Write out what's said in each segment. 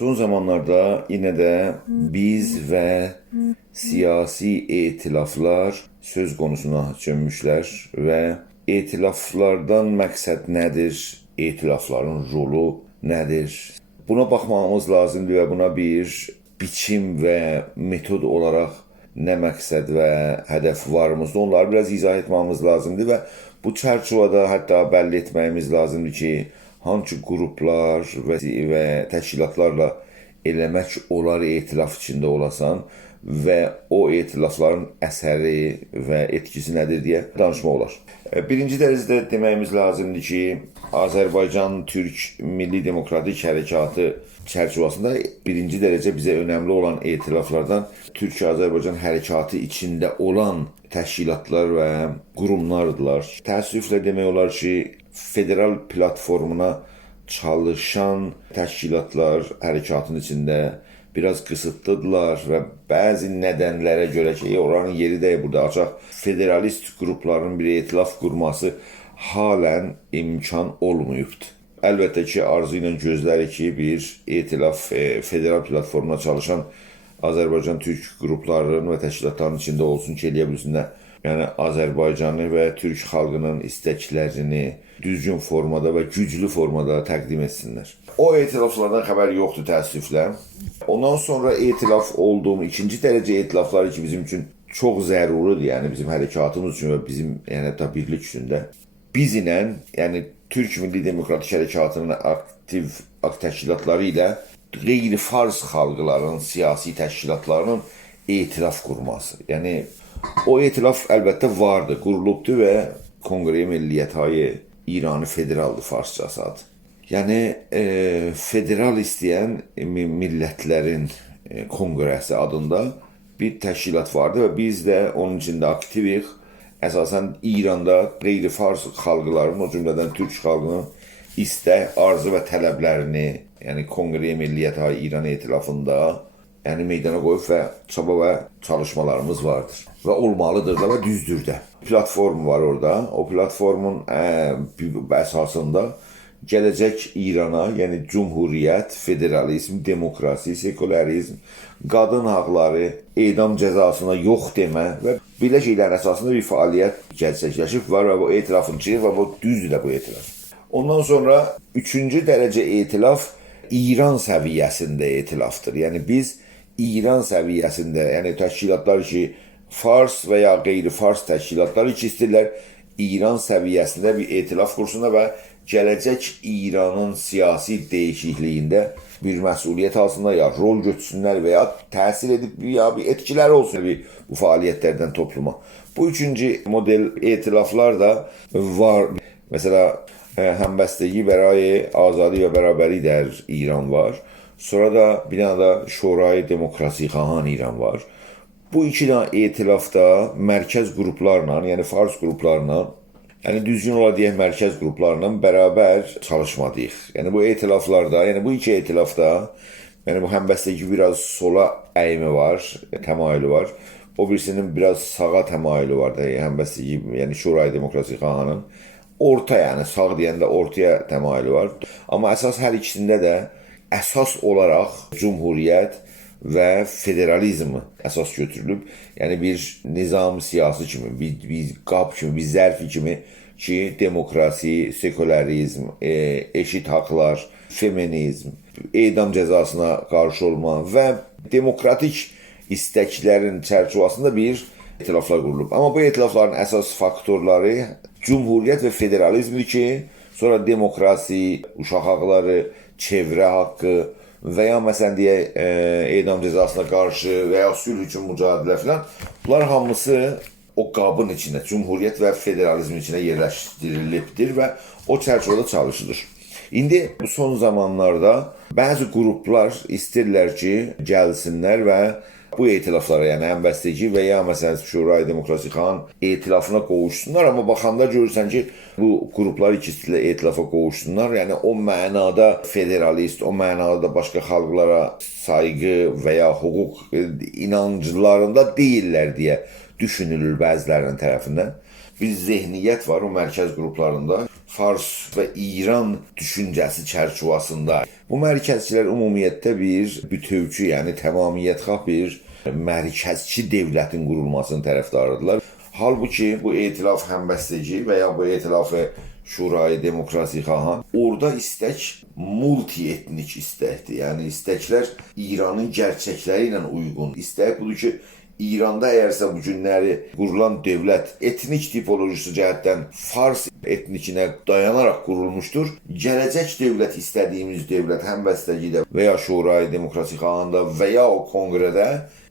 Son zamanlarda yine de biz ve siyasi etilaflar söz konusuna dönmüşler ve etilaflardan məqsəd nedir? Etilafların rolu nedir? Buna bakmamız lazımdır ve buna bir biçim ve metod olarak ne məqsəd ve hedef varımızda onları biraz izah etmemiz lazımdır ve bu çərçivədə hatta belli etmemiz lazımdır ki, hangi gruplar ve təşkilatlarla eləmək olar etilaf içində olasan və o etilafların əsəri və etkisi nədir deyə danışmaq olar. Birinci dərəcədə deməyimiz lazımdır ki, Azərbaycan-Türk Milli Demokratik Hərəkatı çərçivəsində birinci dərəcə bizə önəmli olan etilaflardan Türk-Azərbaycan Hərəkatı içində olan təşkilatlar və qurumlardılar. Təəssüflə demək olar ki, federal platformuna çalışan təşkilatlar hərəkatın içində biraz kısıtlıdılar ve bazı nedenlere göre ki, oranın yeri de burada açaq federalist grupların bir etilaf kurması halen imkan olmayıbdı. Elbette ki, arzu ilə gözləri ki, bir etilaf federal platformuna çalışan Azərbaycan-Türk gruplarının ve təşkilatların içinde olsun ki, eləyə bilsinlər. Yəni Azərbaycanı və Türk xalqının istəklərini düzgün formada və güclü formada təqdim etsinlər. O etilaflardan xəbər yoxdur təəssüflə. Ondan sonra etilaf olduğum ikinci dərəcə etilaflar ki, bizim üçün çox zəruridir, yəni bizim hərəkatımız üçün və bizim birlik üçün də. Biz ilə, yəni Türk Milli Demokratik Hərəkatının aktiv təşkilatları ilə qeyri-fars xalqların siyasi təşkilatlarının etilaf qurması. Yəni o etilaf əlbəttə vardı, qurulubdu və Kongre Milliyyətayı İranı federaldır farsçası adı. Yəni federal istəyən millətlərin konqresi adında bir təşkilat vardı və biz də onun içində aktivik. Əsasən İranda qeyri-fars xalqların, o cümlədən Türk xalqının istək, arzu və tələblərini, yəni Kongre Milliyyətayı İran etilafında yəni meydana qoyub və çaba və çalışmalarımız vardır. Və olmalıdır da və düzdür də. Platform var orada. O platformun əsasında gələcək İrana, yəni cumhuriyyət, federalizm, demokrasi, sekülərizm, qadın haqları, edam cəzasına yox demə və belə şeylərin əsasında bir fəaliyyət gerçəkləşib var və bu etilafın içi və bu düzdür də bu etilaf. Ondan sonra üçüncü dərəcə etilaf İran səviyyəsində etilafdır. Yəni biz İran səviyyəsində, yəni təşkilatlar ki, fars və ya qeyri-fars təşkilatları ki, istəyirlər İran səviyyəsində bir etilaf qursunlar və gələcək İranın siyasi dəyişikliyində bir məsuliyyət alsınlar, ya rol götürsünlər və ya təsir edib ya bir etkiləri olsun bu fəaliyyətlərdən topluma. Bu üçüncü model etilaflar da var. Mesela Həmbəstəgi bəraye azadi və bərabəri der İran var. Sonra da bir tane da Şorayı Demokrasi Xahan İran var. Bu iki tane etilafda mərkəz qruplarla, yəni fars qruplarla, yəni düzgün ola deyək mərkəz qruplarla bərabər çalışmalıyıq. Yəni bu etilaflarda, yəni bu iki etilafda, yəni bu Həmbəstəgi biraz sola əyimi var, təmayülü var. O birisinin biraz sağa təmayülü var da, Həmbəstəgi, yəni Şorayı Demokrasi Xahanın. Orta, yəni sağ deyəndə ortaya təmayülü var. Amma əsas hər ikisində də əsas olaraq cumhuriyyət və federalizmi əsas götürülüb. Yəni bir nizam siyasi kimi, bir qab kimi, bir zərfi kimi ki, demokrasi, sekülərizm, eşit haqlar, feminizm, edam cəzasına qarşı olma və demokratik istəklərin çərçivəsində bir etilaflar qurulub. Amma bu etilafların əsas faktorları cumhuriyyət və federalizmdir ki, sonra demokrasi, uşaq haqları, çevrə haqqı və ya məsələn deyək edam cəzasına qarşı və ya sülh üçün mücadilə filan, bunlar hamısı o qabın içində, cumhuriyyət və federalizm içində yerləşdirilibdir və o çərçivədə çalışılır. İndi bu son zamanlarda bəzi qruplar istəyirlər ki, gəlsinlər və bu etilaflara, yəni Həmbəstəgi və ya məsələn Şurayı Demokrasi Xahan etilafına qovuşsunlar, amma baxanda görürsən ki, bu qruplar ikisi ilə etilafa qovuşsunlar, yəni o mənada federalist, o mənada da başqa xalqlara sayğı və ya hüquq inanclarında deyirlər deyə düşünülür bəzilərinin tərəfindən. Bir zehniyyət var o mərkəz qruplarında. Fars və İran düşüncəsi çərçivəsində. Bu mərkəzçilər ümumiyyətlə bir bütövcü, yəni tamamiyyətxah bir mərkəzçi dövlətin qurulmasının tərəfdarıdırlar. Halbuki bu etilaf həmbəstəci və ya bu etilafı Şurayı Demokrasi xahan orada istək multietnik istəkdir. Yəni istəklər İranın gerçəkləri ilə uyğun. İstək budur ki, İranda əgərsə bu günləri qurulan dövlət etnik tipolojisi cəhətdən Fars etnikinə dayanaraq qurulmuşdur. Gələcək dövlət istədiyimiz dövlət həmbəstəcidə və ya Şurayı Demokrasi xahanda və ya o konqrədə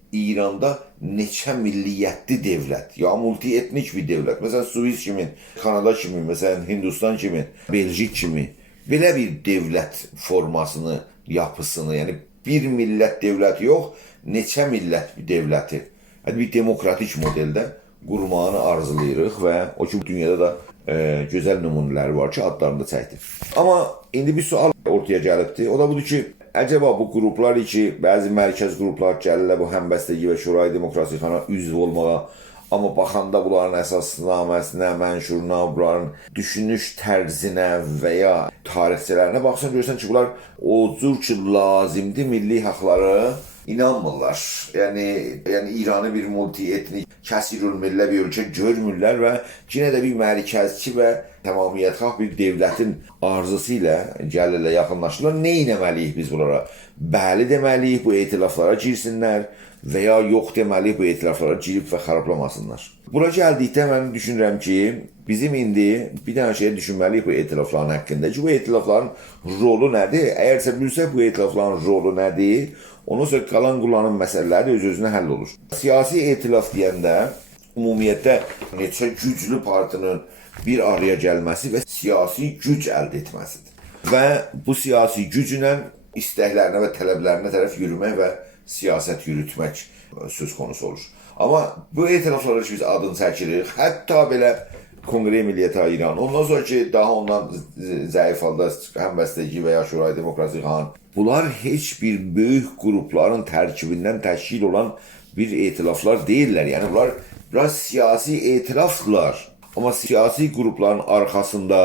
İranda neçə milliyyətli dövlət, ya multietnik bir dövlət. Məsələn, Suvis kimi, Kanada kimi, məsələn, Hindistan kimi, Belçik kimi belə bir dövlət formasını, yapısını, yəni bir millət dövləti yox, neçə millət dövləti. Bir demokratik modeldə qurmağını arzulayırıq və o ki, dünyada da gözəl nümunələri var ki, adlarını da çəkdir. Amma indi bir sual ortaya gəlibdir. O da budur ki, əcəba bu qruplar ki, bəzi mərkəz qruplar gəlirlər bu həmbəstəgi və Şurayı Demokrasi xana üzv olmağa, amma baxanda bunların əsasnaməsinə, mənşuruna, bunların düşünüş tərzinə və ya tarixçələrinə baxsan, görürsən ki, bunlar o cür ki, lazimdir milli haqları inanmırlar. Yəni İranı bir multietnik, kəsirülmillə bir ölkə görmürlər və yenə də bir mərkəzçi və tamamiyyətxah bir dövlətin arzusu ilə gəlirlər, yaxınlaşırlar. Nə etməliyik biz bunlara? Bəli deməliyik, bu etilaflara girsinlər və ya yox deməliyik, bu etilaflara girib və xarablamasınlar. Bura gəldikdə mən düşünürəm ki, bizim indi bir dənə şey düşünməliyik bu etilafların haqqında ki, bu etilafların rolu nədir? Əgərsə bilsək bu etilafların rolu nədir? Ondan sonra qalan qullanan məsələləri öz-özünə həll olur. Siyasi etilaf deyəndə ümumiyyətlə neçə güclü partinin bir araya gəlməsi və siyasi güc əldə etməsidir. Və bu siyasi güclə istəklərinə və tələblərinə tərəf yürümək və siyasət yürütmək söz konusu olur. Amma bu etilaflara ki, biz adını çəkirik, hətta belə Konqre Milliyyətə İran, ondan sonra ki, daha ondan zəif halda həmbəstəgi və ya Şurayı Demokrasi xan, bunlar heç bir böyük qrupların tərkibindən təşkil olan bir etilaflar deyirlər. Yəni bunlar biraz siyasi etilafdırlar. Amma siyasi qrupların arxasında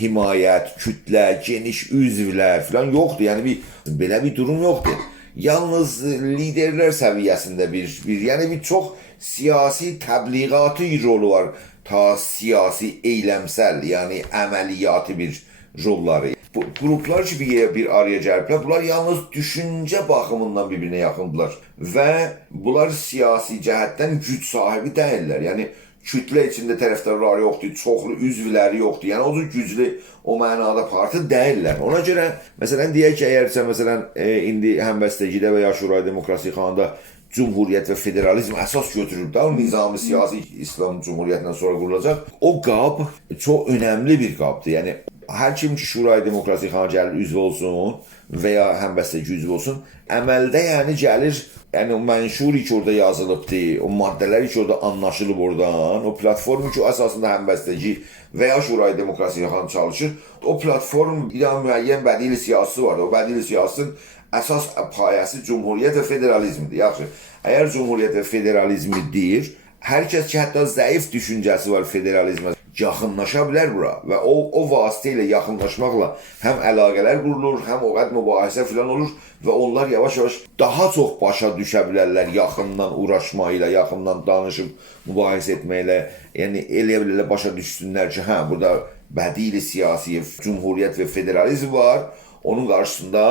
himayət, kütlə, geniş üzvlər falan yoxdur. Yəni belə bir durum yoxdur. Yalnız liderlər səviyyəsində yəni bir çox siyasi təbliğatı rolu var. Ta siyasi eyləmsəl, yəni əməliyyatı bir rolları. Bu qruplar ki, bir araya gəliblər, bunlar yalnız düşüncə baxımından bir-birinə yaxındırlar və bunlar siyasi cəhətdən güc sahibi deyirlər. Yəni kütlə içində tərəfdarları yoxdur, çoxlu üzvləri yoxdur. Yəni o cür güclü o mənada parti deyirlər. Ona görə məsələn deyək ki, əgərsə məsələn indi həmbəstəgidə və ya Şurayı Demokrasi xanada Cumhuriyyət və federalizm əsas götürüb də, o nizami siyasi İslam Cumhuriyyətindən sonra qurulacaq. O qab çox önəmli bir qabdır. Yəni hər kim ki Şurayı Demokrasi xana gəlir üzv olsun və ya həmbəstəgi üzv olsun, əməldə yəni gəlir, yəni o mənşuri ki orada yazılıbdır, o maddələr ki orada anlaşılıb oradan, o platformu ki əsasında həmbəstəgi və ya Şurayı Demokrasi xana çalışır, o platform müəyyən bədili siyasisi var. O bədili siyasinin əsas payəsi Cumhuriyyət və federalizmdir. Yaxşı, əgər Cumhuriyyət və federalizmi deyir, hər kəs ki, hətta zəif düşüncəsi var federalizmə, yaxınlaşa bilər bura və o vasitə ilə yaxınlaşmaqla həm əlaqələr qurulur, həm o qədər mübahisə filan olur və onlar yavaş-yavaş daha çox başa düşə bilərlər yaxından uğraşma ilə, yaxından danışıb mübahisə etməklə, yəni elə bilərlər başa düşsünlər ki, hə, burada bədili siyasi Cumhuriyyət və federalizm var, onun qarşısında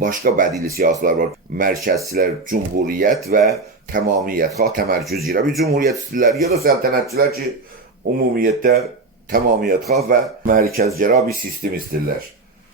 başqa bədili siyasilər var. Mərkəzçilər Cumhuriyyət və tamamiyyətxah təmərküz ilə bir cumhuriyyət istəyirlər ya da səltənətçilər ki, ümumiyyətlə tamamiyyətxah və mərkəzcəra bir sistem istəyirlər.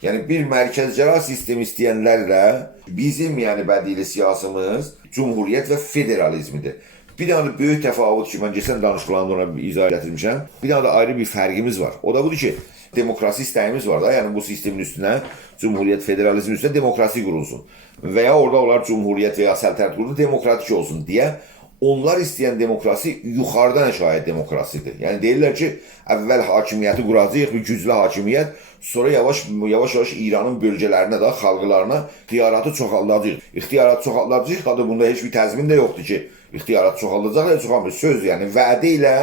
Yəni bir mərkəzcəra sistem istəyənlərlə bizim yəni bədili siyasımız Cumhuriyyət və federalizmidir. Bir dənə böyük təfavüt ki, mən keçən danışıqlarımda ona izah gətirmişəm. Bir dənə də ayrı bir fərqimiz var. O da budur ki, demokrasi istəyimiz var da, yəni bu sistemin üstünə, Cumhuriyyət, federalizmin üstünə demokrasi qurulsun. Və ya orada onlar Cumhuriyyət və ya səltənət qurulsun, demokratik olsun deyə onlar istəyən demokrasi yuxarıdan şayət demokrasidir. Yəni deyirlər ki, əvvəl hakimiyyəti quracağıq, bir güclü hakimiyyət, sonra yavaş-yavaş İranın bölgələrinə də, xalqlarına ixtiyaratı çoxaldacağıq. İxtiyaratı çoxaldacağıq, bunda heç bir təzmin də yoxdur ki, ixtiyaratı çoxaldacaq ya çoxalmır. Söz, yəni vədə ilə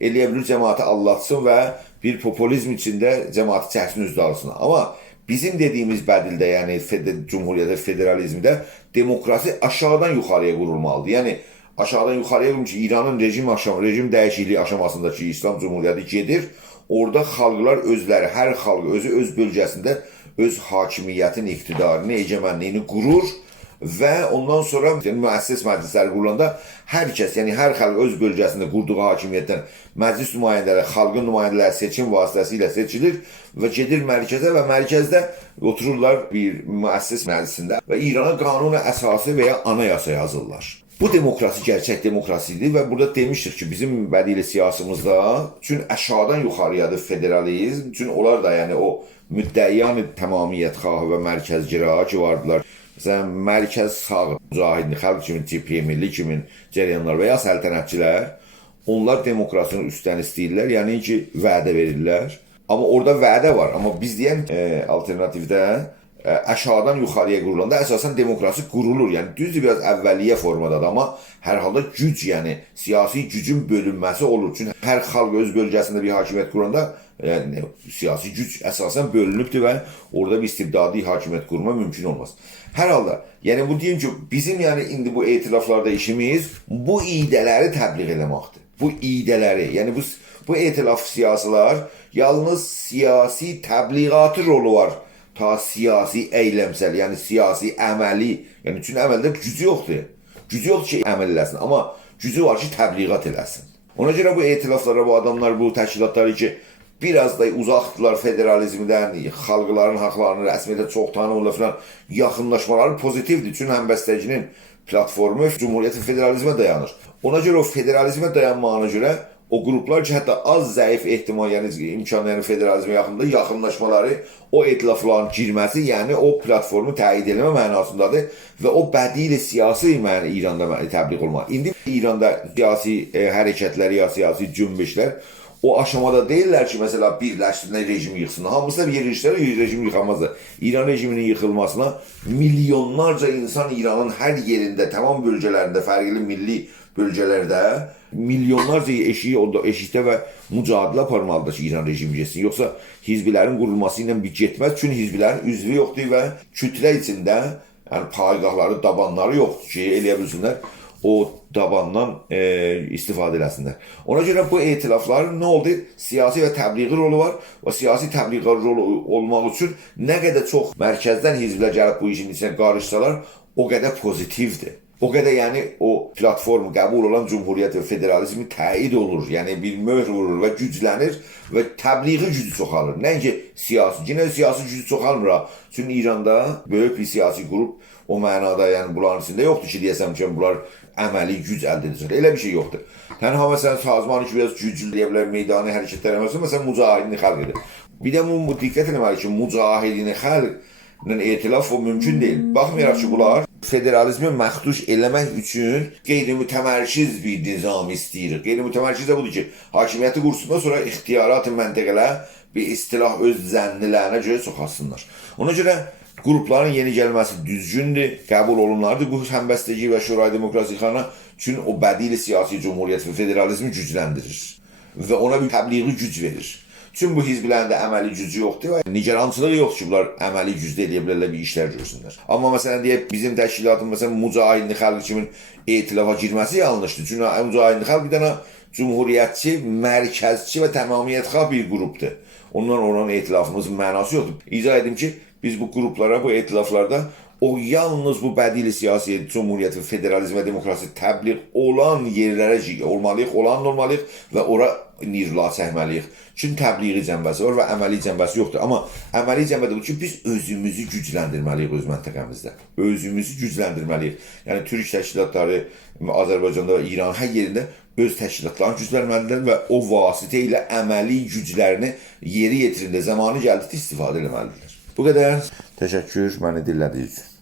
eləyə bilir cəmaatı allatsın və bir populizm içində cəmaatı çəksin özü alsın. Amma bizim dediyimiz bədildə, yəni Cumhuriyyətdə, federalizmdə demokrasi aşağıdan yuxarıya qurulmalıdır. Yəni aşağıdan yuxarıya qurulmuş İranın rejim dəyişikliyi aşamasındakı İslam Cumhuriyyəti gedir. Orada xalqlar özləri, hər xalq özü öz bölgəsində öz hakimiyyətini, iqtidarını, egemenliyini qurur və ondan sonra müəssis məclislər qurulanda hər kəs, yəni hər xalq öz bölgəsində qurduğu hakimiyyətdən məclis nümayəndələri, xalqın nümayəndələri seçim vasitəsilə seçilir və gedir mərkəzə və mərkəzdə otururlar bir müəssis məclisində və İrana qanun əsası və ya anayasa yazırlar. Bu demokrasi gerçək demokrasidir və burada demişdik ki, bizim bədili siyasımızda üçün aşağıdan yuxarıyadır federalizm, üçün onlar da yəni o müddəyan tamamiyyət xahı və mərkəzgirə ki vardılar. Məsələn, mərkəz sağ, mücahidin, xalq kimin, CP, milli kimin cərəyanlar və ya səltənətçilər, onlar demokrasinin üstdən istəyirlər, yəni ki, vədə verirlər. Amma orada vədə var, amma biz deyən alternativdə aşağıdan yuxarıya qurulanda əsasən demokrasi qurulur. Yəni düzdür, biraz əvvəliyyə formadadır, amma hər halda güc, yəni siyasi gücün bölünməsi olur. Çünki hər xalq öz bölgəsində bir hakimiyyət quranda yəni, siyasi güc əsasən bölünübdür və orada bir istibdadi hakimiyyət qurma mümkün olmaz. Hər halda, yəni bu deyim ki, bizim yəni indi bu etilaflarda işimiz bu idələri təbliğ eləməkdir. Bu idələri, yəni bu etilaf siyasılar yalnız siyasi təbliğatı rolu var. Ta siyasi eylemsel, yəni siyasi əməli, yəni üçün əməldə gücü yoxdur. Gücü yoxdur ki, əməl eləsin, amma gücü var ki, təbliğat eləsin. Ona görə bu etilaflara, bu adamlar, bu təşkilatları ki, biraz da uzaqdılar federalizmdən, xalqların haqlarını rəsmiyyətə çox tanımırlar falan, yaxınlaşmaları pozitivdir. Çünki həmbəstəcinin platformu Cumhuriyyətin federalizmə dayanır. Ona görə o federalizmə dayanmağına görə o qruplar ki, hətta az zəif ehtimal, yəni imkanların federalizmə yaxınlaşmaları, o etilafların girməsi, yəni o platformu təyid etmə mənasındadır və o bədili siyasi İranda təbliğ olmalı. İndi İranda siyasi hərəkətlər ya siyasi cümbüşlər o aşamada deyirlər ki, məsələ birləşdirmək rejimi yıxsın. Hamısı da yerləşdirər, rejim yıxamazdır. İran rejiminin yıxılmasına milyonlarca insan İranın hər yerində, tamam bölgələrində, fərqli milli bölgələrdə milyonlarca eşikdə və mücadilə aparmalıdır ki, İran rejimi getsin. Yoxsa hizbilərin qurulması ilə bir getməz. Çünki hizbilərin üzvü yoxdur və kütlə içində yəni paygahları, dabanları yoxdur ki, eləyə bilsinlər o dabandan istifadə eləsinlər. Ona görə bu etilafların nə oldu? Siyasi və təbliği rolu var və siyasi təbliği rolu olmaq üçün nə qədər çox mərkəzdən hizblər gəlib bu işin içine qarışsalar, o qədər pozitivdir. O qədər yəni o platform qəbul olan Cumhuriyyət və federalizmi təyid olur. Yəni bir möhr vurur və güclənir və təbliği gücü çoxalır. Nəinki siyasi, yenə siyasi gücü çoxalmır. Çünki İranda böyük bir siyasi qrup o mənada yəni bunların içində yoxdur ki, deyəsəm ki, bunlar əməli güc əldə edəcək. Elə bir şey yoxdur. Tənha məsələn sazmanı ki, biraz güclü deyə bilər, meydani hərəkətlər eləməsin, məsələn mücahidini xalq edir. Bir də bu diqqət eləməli ki, mücahidini xalqla etilaf o mümkün deyil. Baxmayaraq ki, bunlar federalizmi məxduş eləmək üçün qeyri-mütəmərkiz bir nizam istəyir. Qeyri-mütəmərkiz də budur ki, hakimiyyəti qursundan sonra ixtiyarat-ı məntəqələ bir istilah öz zənnilərinə görə çoxalsınlar. Ona görə qrupların yeni gəlməsi düzgündür, qəbul olunlardır. Bu həmbəstəci və şurayı demokrasi xana üçün o bədili siyasi cumhuriyyət və federalizmi gücləndirir və ona bir təbliği güc verir. Çünki bu hizblərin də əməli gücü yoxdur və nigarançılığı yoxdur ki, bunlar əməli gücdə eləyə bilərlər, bir işlər görsünlər. Amma məsələn deyək, bizim təşkilatın məsələn mücahidin xalq kimin etilafa girməsi yanlışdır. Çünki mücahidin xalq bir dənə cumhuriyyətçi, mərkəzçi və tamamiyyətxah bir qrupdur. Ondan olan etilafımız mənası yoxdur. İzah edim ki, biz bu qruplara, bu etilaflarda o yalnız bu bədili siyasi cumhuriyyət və federalizm və demokrasi təbliğ olan yerlərə olmalıyıq və ora nirla çəkməliyik. Çünki təbliği cəmbəsi var və əməli cəmbəsi yoxdur. Amma əməli cəmbədə bu ki, biz özümüzü gücləndirməliyik öz məntəqəmizdə. Özümüzü gücləndirməliyik. Yəni, Türk təşkilatları Azərbaycanda və İran hər yerində öz təşkilatlarını güclənməlidirlər və o vasitə ilə əməli güclərini yeri yetirində zamanı gəldikdə istifadə eləməlidirlər. Bu qədər. Təşəkkür, məni dinlədiyiniz üçün.